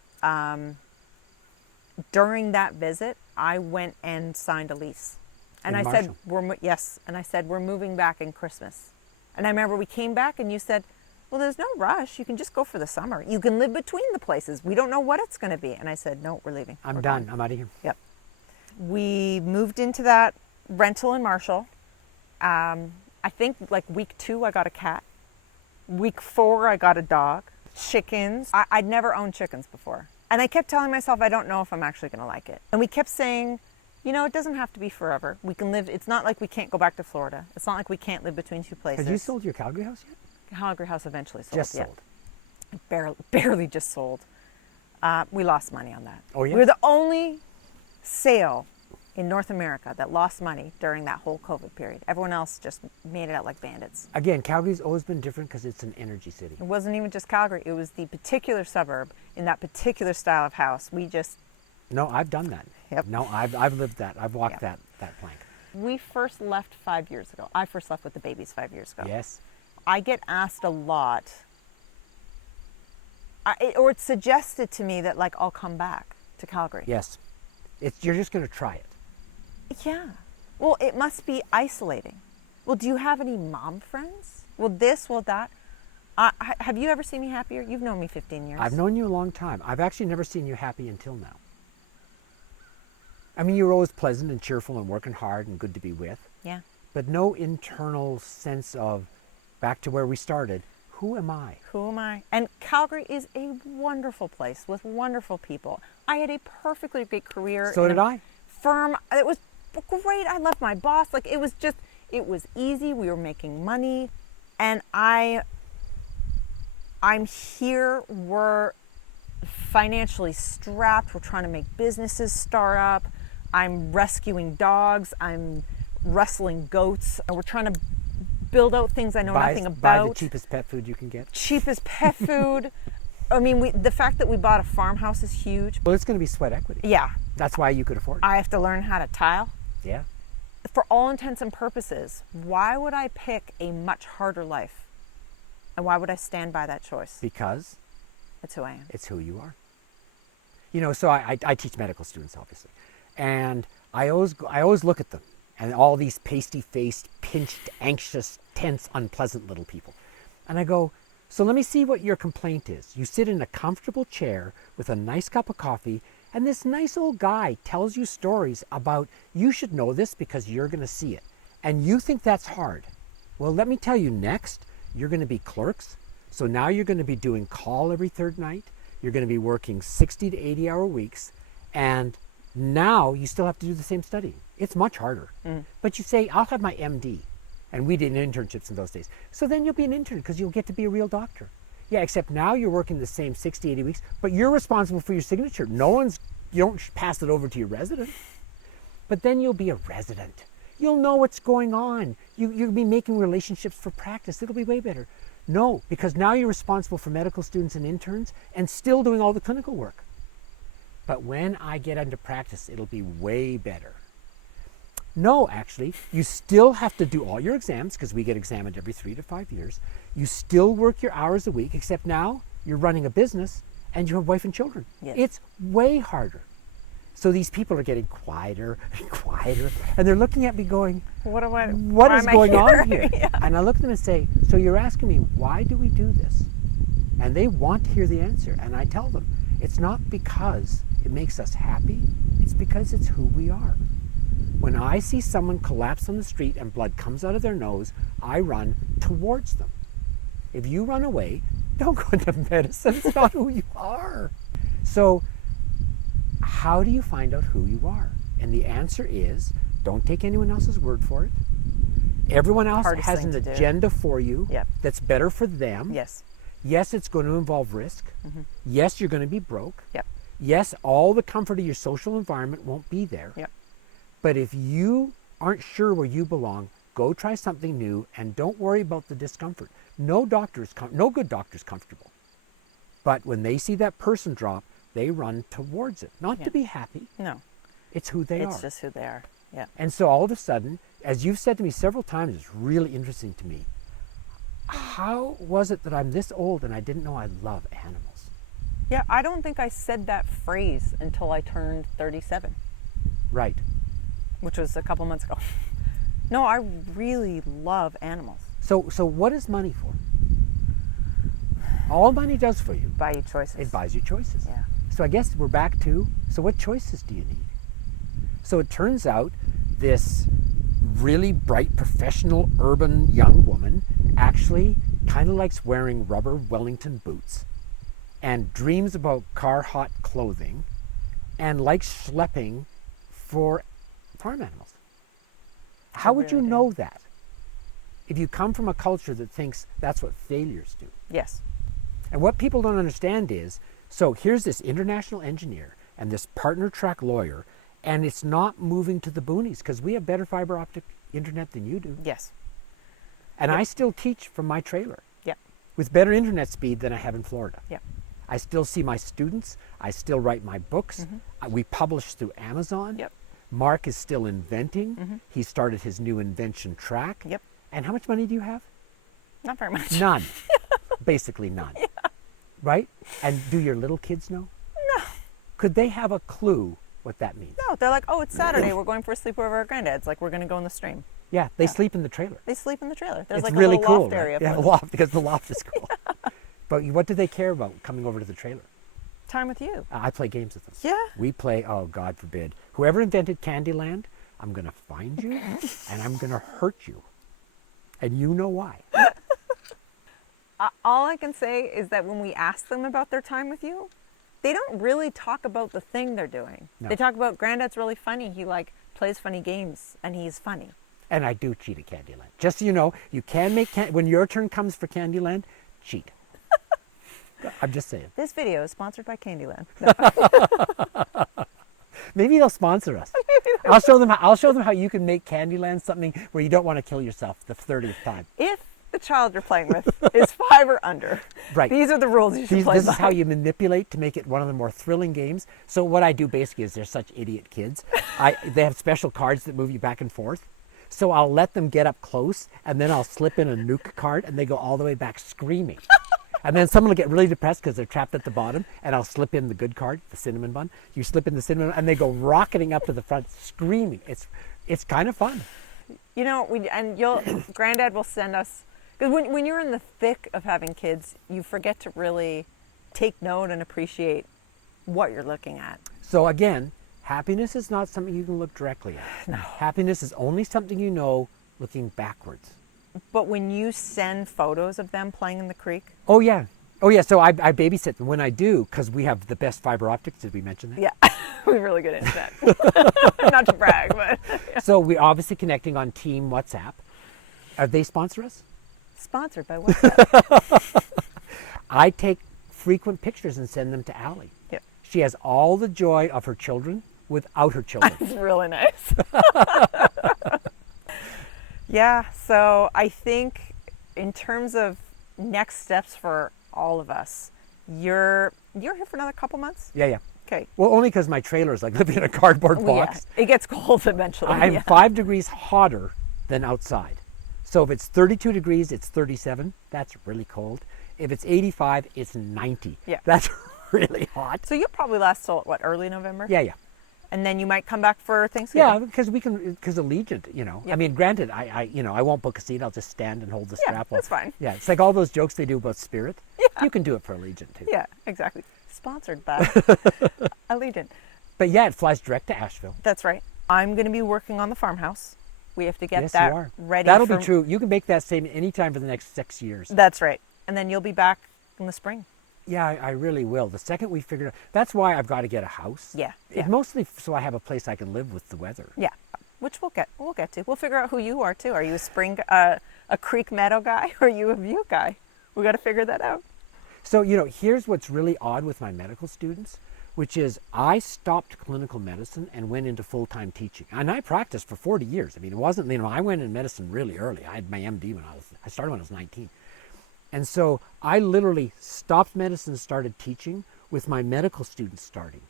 During that visit, I went and signed a lease. And In I said, Marshall? yes. And I said, we're moving back in Christmas. And I remember we came back and you said, well, there's no rush. You can just go for the summer. You can live between the places. We don't know what it's going to be. And I said, no, we're leaving. I'm We're done. going. I'm out of here. Yep. We moved into that rental in Marshall. I think like week 2, I got a cat. Week 4, I got a dog. Chickens. I'd never owned chickens before. And I kept telling myself, I don't know if I'm actually going to like it. And we kept saying, you know, it doesn't have to be forever. We can live. It's not like we can't go back to Florida. It's not like we can't live between 2 places. Have you sold your Calgary house yet? Calgary house eventually sold. Just yeah. sold. Barely just sold. We lost money on that. Oh, yeah? We were the only sale in North America that lost money during that whole COVID period. Everyone else just made it out like bandits. Again, Calgary's always been different because it's an energy city. It wasn't even just Calgary. It was the particular suburb in that particular style of house. We just, No, I've done that. Yep. No, I've lived that. I've walked that plank. we first left 5 years ago. I first left with the babies 5 years ago. Yes. I get asked a lot, or it's suggested to me that like I'll come back to Calgary. Yes. You're just going to try it. Yeah. Well, it must be isolating. Well, do you have any mom friends? Well, this, well, that. Have you ever seen me happier? You've known me 15 years. I've known you a long time. I've actually never seen you happy until now. I mean, you're always pleasant and cheerful and working hard and good to be with. Yeah. But no internal sense of, back to where we started, who am I? Who am I? And Calgary is a wonderful place with wonderful people. I had a perfectly great career. So in did a I. Firm. It was great. I loved my boss. Like it was easy. We were making money. And I'm here. We're financially strapped. We're trying to make businesses start up. I'm rescuing dogs. I'm wrestling goats. And we're trying to build out things I know nothing about. Buy the cheapest pet food you can get. Cheapest pet food. I mean, the fact that we bought a farmhouse is huge. Well, it's going to be sweat equity. Yeah. That's why you could afford it. I have to learn how to tile. Yeah. For all intents and purposes, why would I pick a much harder life? And why would I stand by that choice? Because It's who I am. it's who you are. You know, so I teach medical students, obviously. And I always look at them and all these pasty-faced, pinched, anxious, tense, unpleasant little people. And I go, so let me see what your complaint is. You sit in a comfortable chair with a nice cup of coffee, and this nice old guy tells you stories about you should know this because you're going to see it. And you think that's hard. Well, let me tell you, next, you're going to be clerks. So now you're going to be doing call every third night. You're going to be working 60 to 80-hour weeks. And now you still have to do the same study. It's much harder. But you say, I'll have my MD. And we did internships in those days. So then you'll be an intern because you'll get to be a real doctor. Yeah, except now you're working the same 60, 80 weeks, but you're responsible for your signature. You don't pass it over to your resident. But then you'll be a resident. You'll know what's going on. You'll be making relationships for practice. It'll be way better. No, because now you're responsible for medical students and interns and still doing all the clinical work. But when I get into practice, it'll be way better. No, actually, you still have to do all your exams because we get examined every 3 to 5 years. You still work your hours a week, except now you're running a business and you have wife and children. Yes. It's way harder. So these people are getting quieter and quieter, and they're looking at me going, what is going on here? Yeah. And I look at them and say, so you're asking me, why do we do this? And they want to hear the answer. And I tell them, it's not because it makes us happy, it's because it's who we are. When I see someone collapse on the street and blood comes out of their nose, I run towards them. If you run away, don't go into medicine. It's not who you are. So how do you find out who you are? And the answer is, don't take anyone else's word for it. Everyone else Hardest has thing an to do. agenda for you Yep. that's better for them. Yes. Yes, it's going to involve risk. Yes, you're going to be broke. Yep. Yes, all the comfort of your social environment won't be there. Yep. But if you aren't sure where you belong, go try something new and don't worry about the discomfort. No good doctor is comfortable. But when they see that person drop, they run towards it. Not to be happy. No. It's who they are. It's just who they are. Yeah. And so all of a sudden, as you've said to me several times, it's really interesting to me. How was it that I'm this old and I didn't know I love animals? Yeah, I don't think I said that phrase until I turned 37. Right. Which was a couple months ago. No, I really love animals. So what is money for? All money does for you. Buy you choices. It buys you choices. Yeah. So I guess we're back to, so what choices do you need? So it turns out this really bright, professional, urban young woman actually kind of likes wearing rubber Wellington boots and dreams about Carhartt clothing and likes schlepping for farm animals. How would you know that if you come from a culture that thinks that's what failures do? Yes. And what people don't understand is, so here's this international engineer and this partner track lawyer, and it's not moving to the boonies because we have better fiber optic internet than you do. Yes. And I still teach from my trailer. Yep. With better internet speed than I have in Florida. Yep. I still see my students. I still write my books. We publish through Amazon. Yep. Mark is still inventing. He started his new invention track. Yep. And how much money do you have? Not very much. None. Basically none. Yeah. Right? And do your little kids know? No. Could they have a clue what that means? No, they're like, oh, it's Saturday. We're going for a sleepover at Granddad's. Like, we're going to go in the stream. Yeah, they sleep in the trailer. They sleep in the trailer. There's It's like really a little cool, loft area. right? Yeah, For the loft, because the loft is cool. But what do they care about coming over to the trailer? time with you. I play games with them. Yeah. We play, oh, God forbid. Whoever invented Candyland, I'm going to find you and I'm going to hurt you. And you know why. All I can say is that when we ask them about their time with you, they don't really talk about the thing they're doing. No. They talk about Granddad's really funny. He plays funny games and he's funny. And I do cheat at Candyland. Just so you know, you can make, when your turn comes for Candyland, cheat. I'm just saying. This video is sponsored by Candyland. Maybe they'll sponsor us. I'll show them how you can make Candyland something where you don't want to kill yourself the 30th time. If the child you're playing with is 5 or under, right. These are the rules you should play by. This is how you manipulate to make it one of the more thrilling games. So what I do basically is they're such idiot kids. They have special cards that move you back and forth. So I'll let them get up close, and then I'll slip in a nuke card, and they go all the way back screaming. And then someone will get really depressed because they're trapped at the bottom, and I'll slip in the good card, the cinnamon bun. You slip in the cinnamon, and they go rocketing up to the front, screaming. It's kind of fun. You know, Granddad will send us, because when you're in the thick of having kids, you forget to really take note and appreciate what you're looking at. So again, happiness is not something you can look directly at. No. Happiness is only something you know looking backwards. But when you send photos of them playing in the creek. Oh, yeah. So I babysit them when I do, because we have the best fiber optics. Did we mention that? Yeah, we're really good at that. Not to brag, but. Yeah. So we're obviously connecting on Team WhatsApp. Are they sponsor us? Sponsored by WhatsApp. I take frequent pictures and send them to Allie. Yep. She has all the joy of her children without her children. It's really nice. Yeah, so I think in terms of next steps for all of us, you're here for another couple months? Yeah. Okay. Well, only because my trailer is like living in a cardboard box. Yeah, it gets cold eventually. I'm 5 degrees hotter than outside. So if it's 32 degrees, it's 37. That's really cold. If it's 85, it's 90. Yeah. That's really hot. So you'll probably last till, early November? Yeah. And then you might come back for Thanksgiving? Yeah, because Allegiant, Yep. I mean, granted, I won't book a seat. I'll just stand and hold the strap. That's fine. Yeah, it's like all those jokes they do about Spirit. Yeah. You can do it for Allegiant, too. Yeah, exactly. Sponsored by Allegiant. But yeah, it flies direct to Asheville. That's right. I'm going to be working on the farmhouse. We have to get Yes, that you are. ready. That'll be true. You can make that statement anytime for the next 6 years. That's right. And then you'll be back in the spring. Yeah, I really will. The second we figure it out, that's why I've got to get a house. Yeah. Mostly so I have a place I can live with the weather. Yeah, which we'll get to. We'll figure out who you are too. Are you a creek meadow guy or are you a view guy? We got to figure that out. So, here's what's really odd with my medical students. which is I stopped clinical medicine and went into full-time teaching. And I practiced for 40 years. I mean, it wasn't, I went in medicine really early. I had my MD I started when I was 19. And so I literally stopped medicine and started teaching with my medical students starting.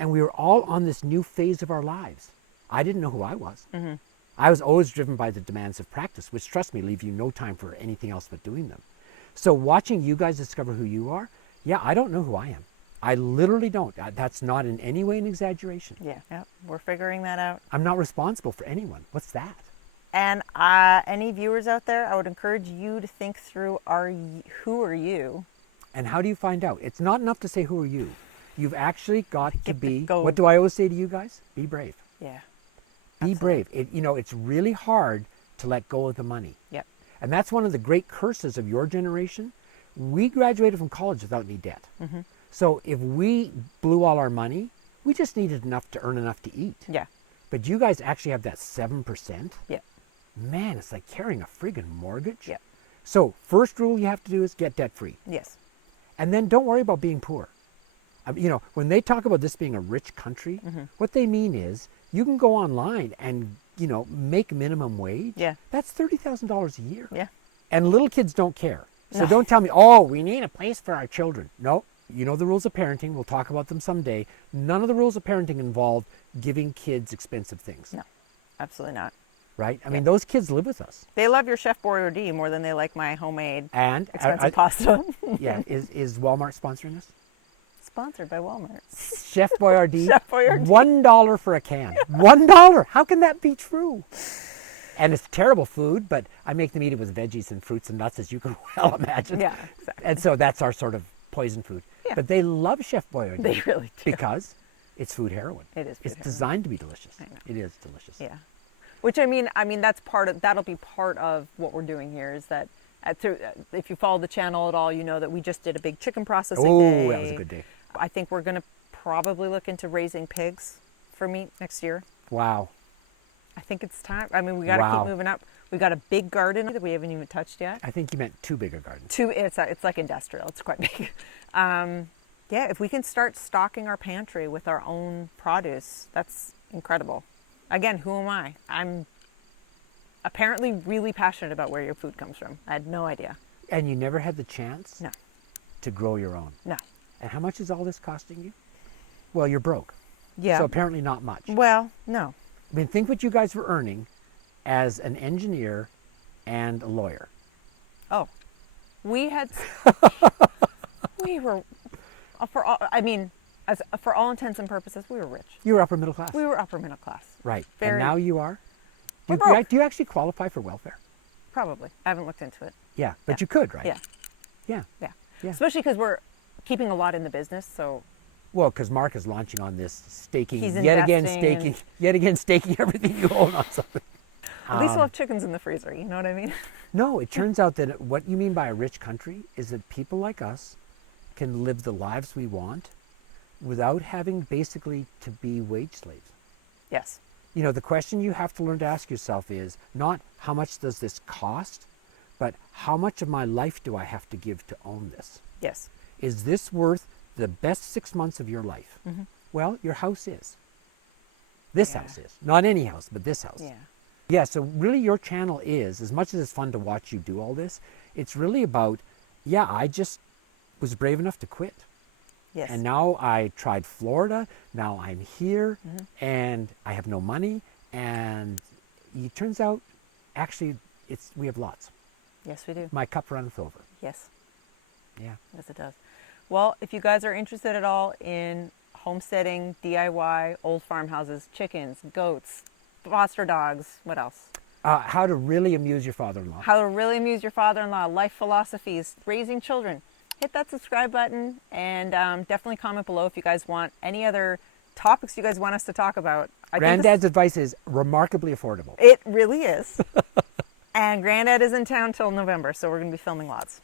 And we were all on this new phase of our lives. I didn't know who I was. Mm-hmm. I was always driven by the demands of practice, which, trust me, leave you no time for anything else but doing them. So watching you guys discover who you are, yeah, I don't know who I am. I literally don't. That's not in any way an exaggeration. Yeah, we're figuring that out. I'm not responsible for anyone. What's that? And any viewers out there, I would encourage you to think through, who are you? And how do you find out? It's not enough to say, who are you? You've actually got to be, go. What do I always say to you guys? Be brave. Yeah. Be brave. It's really hard to let go of the money. Yep. And that's one of the great curses of your generation. We graduated from college without any debt. Mm-hmm. So if we blew all our money, we just needed enough to earn enough to eat. Yeah. But you guys actually have that 7%. Yeah. Man, it's like carrying a friggin' mortgage. Yeah. So first rule you have to do is get debt free. Yes. And then don't worry about being poor. When they talk about this being a rich country, mm-hmm. what they mean is you can go online and, make minimum wage. Yeah. That's $30,000 a year. Yeah. And little kids don't care. So No. don't tell me, we need a place for our children. No. You know the rules of parenting. We'll talk about them someday. None of the rules of parenting involve giving kids expensive things. No, absolutely not. Right? I mean, those kids live with us. They love your Chef Boyardee more than they like my homemade And expensive pasta. Yeah. Is Walmart sponsoring us? Sponsored by Walmart. Chef Boyardee. Chef Boyardee. $1 for a can. $1. How can that be true? And it's terrible food, but I make them eat it with veggies and fruits and nuts, as you can well imagine. Yeah, exactly. And so that's our sort of poison food. Yeah. But they love Chef Boyardee. They really do. Because it's food heroin. It is food It's heroin. designed to be delicious. I know. It is delicious. Yeah. Which that'll be part of what we're doing here is that if you follow the channel at all, you know that we just did a big chicken processing day. Oh, that was a good day. I think we're going to probably look into raising pigs for meat next year. Wow. I think it's time. I mean, we got to keep moving up. We got a big garden that we haven't even touched yet. I think you meant too big a garden. It's like industrial. It's quite big. Yeah, if we can start stocking our pantry with our own produce, that's incredible. Again, who am I? I'm apparently really passionate about where your food comes from. I had no idea. And you never had the chance? No. To grow your own? No. And how much is all this costing you? Well, you're broke. Yeah. So apparently not much. Well, no. I mean, think what you guys were earning as an engineer and a lawyer. Oh, we were, for all intents and purposes, we were rich. You were upper middle class. We were upper middle class. Right. Very. And now you are? We're broke. Do you actually qualify for welfare? Probably. I haven't looked into it. Yeah, but you could, right? Yeah. Yeah. Yeah. Yeah. Especially because we're keeping a lot in the business, so. Well, because Mark is launching on this staking, He's yet again investing staking everything you own on something. At least we'll have chickens in the freezer, you know what I mean? No, it turns out that what you mean by a rich country is that people like us can live the lives we want without having basically to be wage slaves. Yes. The question you have to learn to ask yourself is not how much does this cost, but how much of my life do I have to give to own this? Yes. Is this worth the best 6 months of your life? Mm-hmm. Well, your house is. This house is. Not any house, but this house. Yeah. Yeah, so really your channel is, as much as it's fun to watch you do all this, it's really about, I just was brave enough to quit. Yes. And now I tried Florida, now I'm here, and I have no money, and it turns out, actually, we have lots. Yes, we do. My cup runneth over. Yes. Yeah. Yes, it does. Well, if you guys are interested at all in homesteading, DIY, old farmhouses, chickens, goats, foster dogs, what else? How to really amuse your father-in-law. How to really amuse your father-in-law, life philosophies, raising children. Hit that subscribe button and definitely comment below if you guys want any other topics you guys want us to talk about. Granddad's advice is remarkably affordable. It really is. And Granddad is in town till November, so we're going to be filming lots.